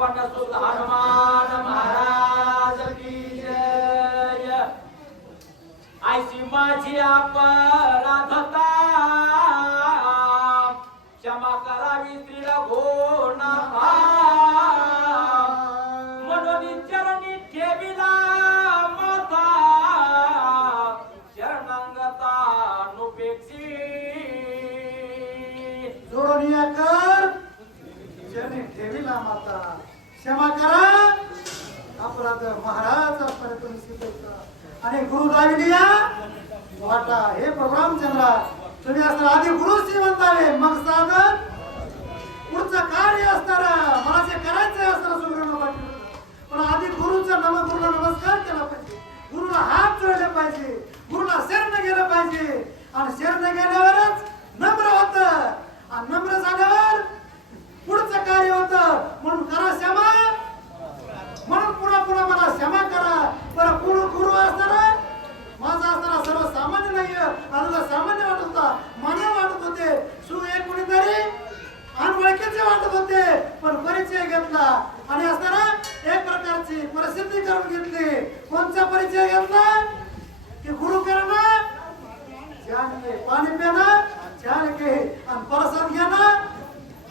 पवन सुत हनुमान महाराज की जय। ऐसी माझी अपराधता क्षमा करावी श्री रघुनाथा मनोनी चरणी ठेविला माता शरणांगता नुपेक्षी जोडनिया कर चरणी ठेविला माता क्षमा करा अपराध महाराज पर्यंत निश्चित आणि गुरु दाविलिया वाटा हे रामचंद्रा तुम्ही असं आधी गुरु श्रीमंतावे मग साधन पुढचं कार्य असणार मला जे करायचं असणार सुग्रण वाटलं पण आधी गुरुला नमस्कार केला पाहिजे गुरुला हात जोडले पाहिजे गुरुला शरण गेलं पाहिजे आणि शरण गेल्यावरच नम्र होत आणि नम्र झाल्यावर पुढचं कार्य होत म्हणून करा क्षमा म्हणून पुन्हा मला क्षमा करा बरं गुरु असताना माझा असताना सर्वसामान्य नाही अगोदर सामान्य वाटत होता मानव वाटत होते एक कुणीतरी अनवळखीचे वाटत होते पण परिचय घेतला आणि असताना एक प्रकारची प्रसिद्धी करून घेतली कोणचा परिचय घेतला की गुरु करणं ज्ञान पाणी पिणं ज्ञान घे आणि प्रसाद घेणं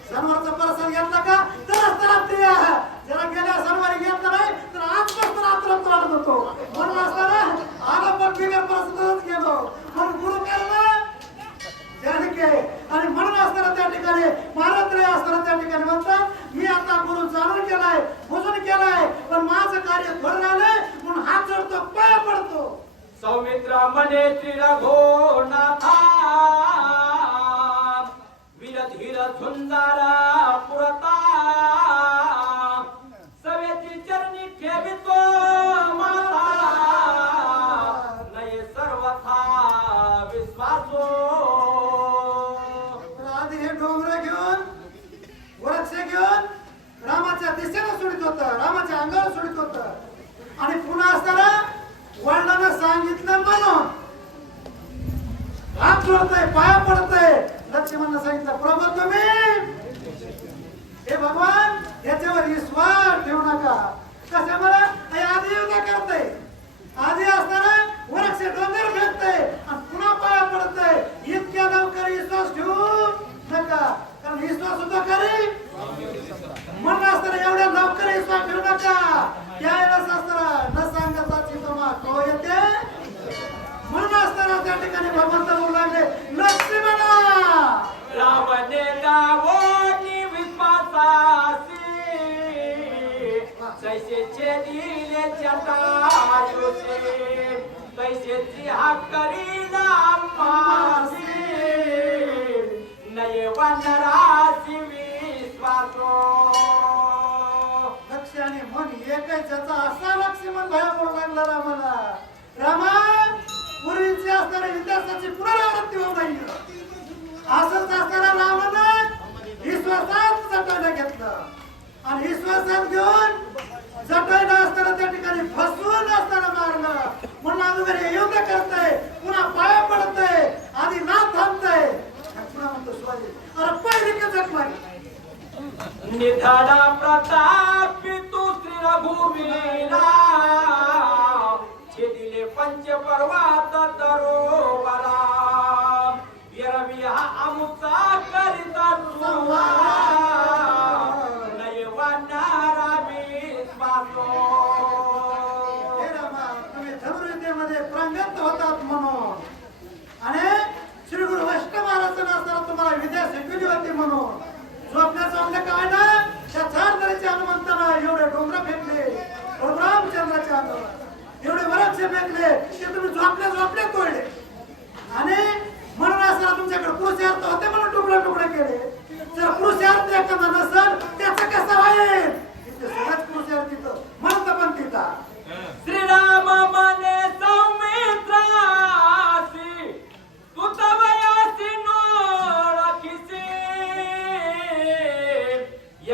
शनिवारचा प्रसाद घेतला का तरच त्याला प्रिय आहे जरा गेल्या शनिवारी घेतला नाही तर आजपासून आत्रंत वाटत होतो म्हणून असताना आला पण बिगर प्रसादच गेलो म्हणून गुरु केला ज्ञान घे आणि म्हणून असताना त्या ठिकाणी महाराष्ट्र असताना त्या ठिकाणी म्हणतात मी आता गुरु जाणून केलाय बुजून केलाय पण माझं कार्य थोडं राहिलंय म्हणून हात जोडतो पाय पडतो सौमित्र म्हणे श्री रघुनाथा वीर धीर झुंजारा पुरता सवेची चरणी ठेवितो माता नये सर्वथा विश्वासो आधी हे डोंगर घेऊन वृक्ष घेऊन रामाच्या दिशेला सोडित होत रामाच्या अंगावर सोडित होत आणि पुन्हा असताना वडिलांना सांगितलं म्हणून हात जोडतय पाया पडतय लक्ष्मणला सांगितलं प्रभू तुम्ही हे भगवान याच्यावर विश्वास ठेवू नका कशामुळे आधी युद्ध करतय आधी असताना वृक्ष डोंगर फेकतय आणि पुन्हा पाया पडतय इतक्या लवकर विश्वास ठेवू नका कारण विश्वास सुद्धा करी मन असताना एवढ्या लवकर विश्वास ठेवू नका त्यावेळेस असताना न सांगता चितमा तो येते म्हणून असताना त्या ठिकाणी भगवंत बोलू लागले लक्ष्मणा रावणे लावणी विश्वासासी तैसेचे दिले जटायुषे तैसेची हा करीला मासी नये वनरासी विश्वासो लक्ष आणि मन एकच याचा असा लक्ष्मण भया बोलू लागला रामाला रामा पूर्वीची असणाऱ्या इतिहासाची पुनरावृत्ती होऊ नाही असंच असताना रामानं विश्वासात जटायला घेतलं आणि विश्वासात घेऊन जटायला असताना त्या ठिकाणी फसवून असताना मारलं म्हणून अगोदर युद्ध करतय पुन्हा पाया पडतय आधी ना थांबतय पुन्हा म्हणतो शिवाजी अरे पहिली का जग मारी निधाडा प्रतापी तू श्री रघुवीरा छेदिले पंच पर्वत तरोवरा एरवी हा आमुचा करिता संहार नये वानरा विश्वासो हे रामा तुम्ही धनुर्विद्येमध्ये प्रांगत होतात म्हणून आणि श्री गुरु वैष्णव महाराजांना असताना तुम्हाला विद्या शिकवली होती म्हणून झोपल्या काय ना त्या चार दरीच्या हनुमंताना एवढे डोंगर फेकले रामचंद्राच्या अंगावर एवढे वृक्ष फेकले ते तुम्ही झोपल्या तोडले आणि म्हणून असताना तुमच्याकडे पुरुषार्थ होते म्हणून तुकडे केले जर पुरुषार्थ एखादा नसेल त्याचं कसं होईल तिथे सगळ्याच पुरुषार्थ तिथं म्हणत पण तिथं श्रीराम मने सौमित्रासी तुतवयासी नोळखिसी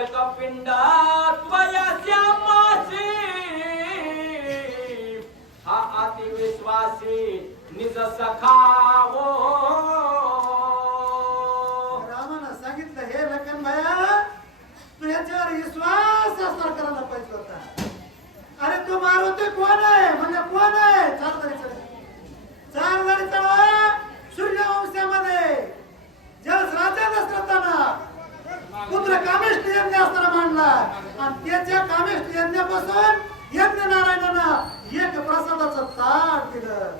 एक पिंडा त्वयास्या मासी हा अति विश्वासी निज सखा हो रामानं सांगितलं हे लखन भाया तू याच्यावर विश्वास असणार आणला आणि त्याच्या कामेष्ट यज्ञापासून यज्ञ नारायणानं एक प्रसादाचं ताट दिलं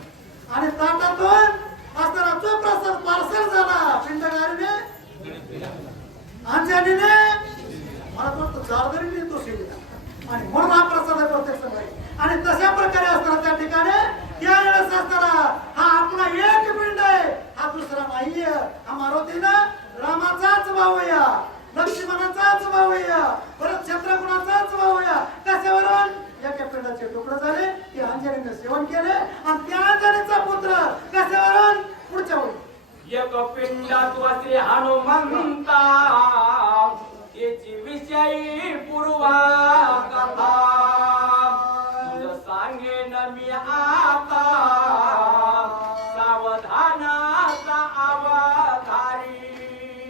आणि ताटातून असताना तो प्रसाद पार्सल झाला पिंडगारीने अंजनीने मला वाटतं जारदरीने तो शिवला आणि म्हणून हा प्रसाद आहे प्रत्येक सकाळी आणि तशा प्रकारे असताना त्या ठिकाणी त्यावेळेस असताना हा आपला एक पिंड आहे हा दुसरा नाहीये हा मारुतीनं रामाचाच भाऊ या लक्ष्मणाचाच भाऊ या परत शत्रुघ्नाचाच भाऊ या कशावरून एका पिंडाचे तुकडे झाले ते अंजनीने सेवन केले आणि त्या अंजनीचा पुत्र कशावरून पुढच्या वेळी एक पिंडात वसे हनुमंता याची विषयी पूर्वा कथा तुझं सांगेन मी आता सावधानाचा अवधारी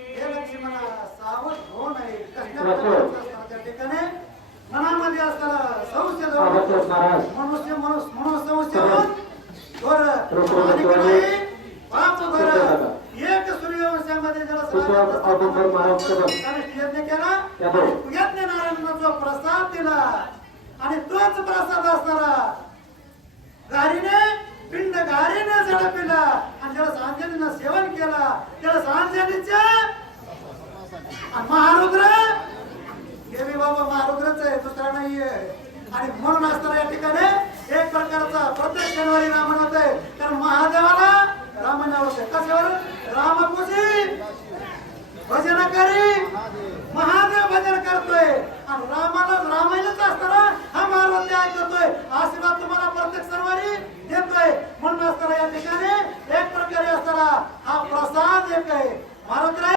हे लक्ष्मणा सावध हो नाही त्या ठिकाणी मनामध्ये असताना संशय मनुष्य म्हणून संशय होऊन पाच घर एक सूर्यवंशामध्ये यज्ञ केला यज्ञ नारायणाचा जो प्रसाद दिला आणि तोच प्रसाद असणारा गारीने पिंड गारीने झडपिला आणि ज्याला सांजनीनं सेवन केला त्याला सांजनीच्या महारुद्र देवी बाबा महारुद्रच आहे दुसरा नाहीये आणि म्हणून असताना या ठिकाणी एक प्रकारचा प्रत्येक शनिवारी रामन होत आहे तर महादेवाला रामन आवडते कशावर रामपूजी भजन करी